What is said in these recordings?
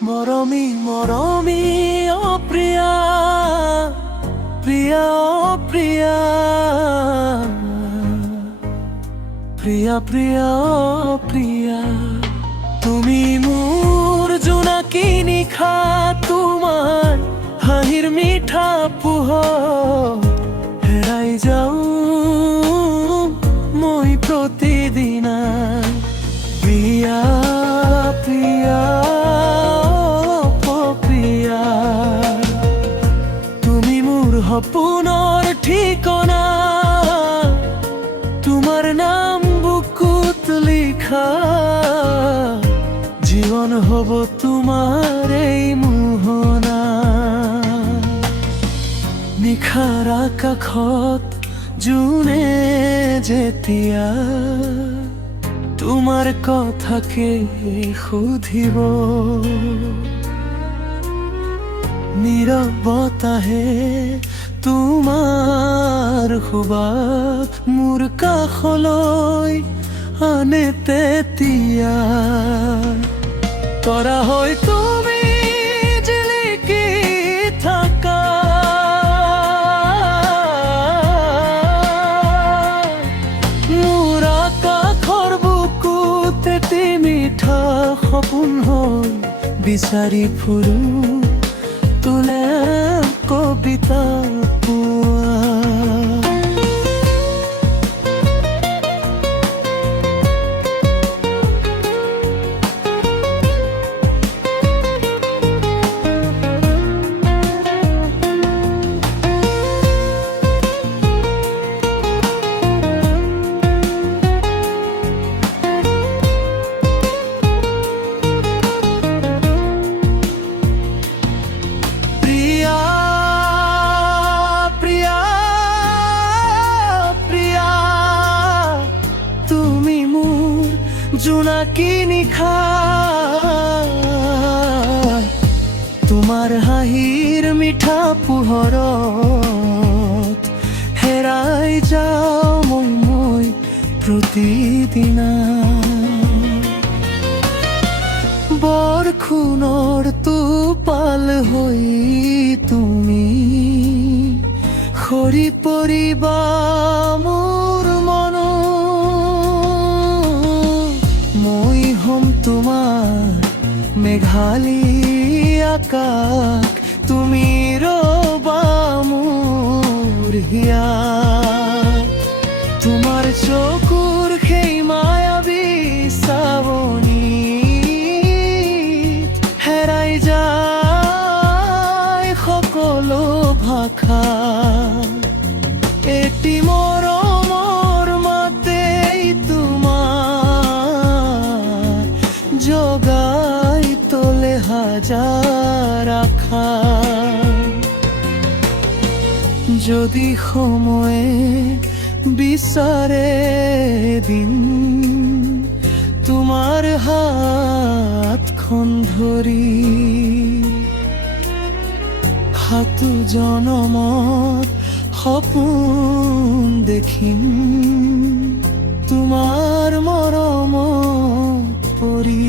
মৰমী মৰমী অ প্ৰিয়া, প্ৰিয়া অ প্ৰিয়া, প্ৰিয়া প্ৰিয়া অ প্ৰিয়া। তুমি মোৰ জোনাকী নিশা, তোমাৰ হাঁহিৰ মিঠা পোহৰ হেৰাই যাওঁ মই প্ৰতিদিনাই। প্ৰিয়া প্ৰিয়া অ প্ৰিয়া, তুমি মোৰ সপোনৰ ঠিকনা, তোমাৰ নাম বুকুত লিখা, জীৱন হ'ব তোমাৰ এই মোহনা। নিশাৰ আকাশত জোনে যেতিয়া তোমাৰ কথাকে সুধিব, নীৰৱতাহে তোমাৰ সুবাস মোৰ কাষলৈ আনে তেতিয়া। তৰা হৈ তুমি জিলিকি থাকা, মোৰ আকাশৰ বুকুত এটি মিঠা সপোন হৈ বিচাৰি ফুৰো তোলে কবিতা পোৱা। জোনাকী নিশা, তোমাৰ হাঁহিৰ মিঠা পোহৰত হেৰাই যাওঁ মই প্ৰতিদিনা। বৰষুণৰ টোপাল হৈ তুমি সৰি পৰিবা মোৰ তোমাৰ মেঘালী আকাশ, তুমি ৰবা মোৰ হিয়াত। তোমাৰ চকুৰ সেই মায়াবী চাৱনী হেৰাই যায় সকলো ভাষা। এটি মৰমৰ মাতেই তোমাৰ জগাই তোলে হাজাৰ আশা। যদি সময়ে বিচাৰে দিন তোমাৰ হাতখন ধৰি, সাতো জনমত সপোন দেখিম তোমাৰ মৰমত পৰি।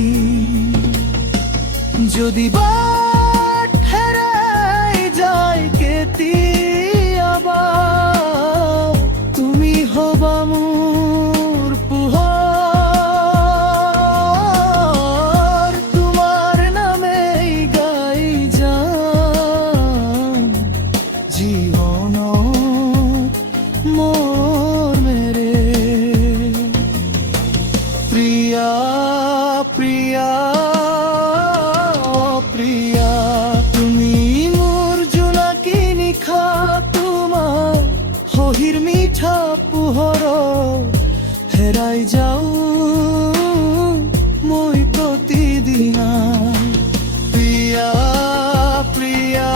যদি বাট হেৰাই যায় কেতিয়াবা, তুমি হবা মোৰ পোহৰ, তোমাৰ নামেই গাই যাম জীৱনত মোৰ মেৰে। প্ৰিয়া প্ৰিয়া প্ৰিয়া, তুমি মোৰ জোনাকী নিশা, তোমাৰ হাঁহিৰ মিঠা পোহৰত হেৰাই যাওঁ মই প্ৰতিদিনা। প্ৰিয়া প্ৰিয়া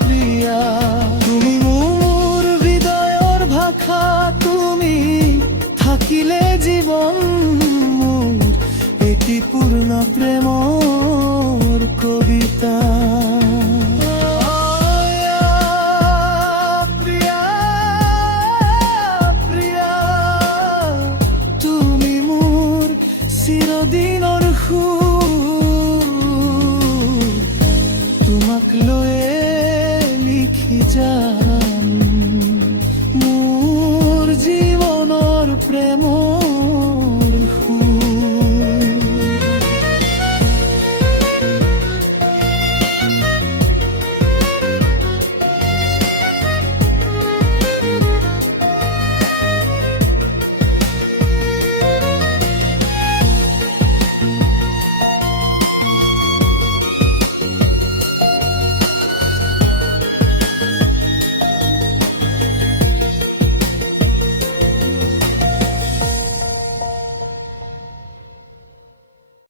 প্ৰিয়া, তুমি মোৰ হৃদয়ৰ ভাষা, তুমি থাকিলে জীৱন মোৰ এটি পূৰ্ণ প্ৰেমৰ কবিতা। প্ৰিয়া প্ৰিয়া, তুমি মোৰ চিৰদিনৰ সুৰ। প্রেম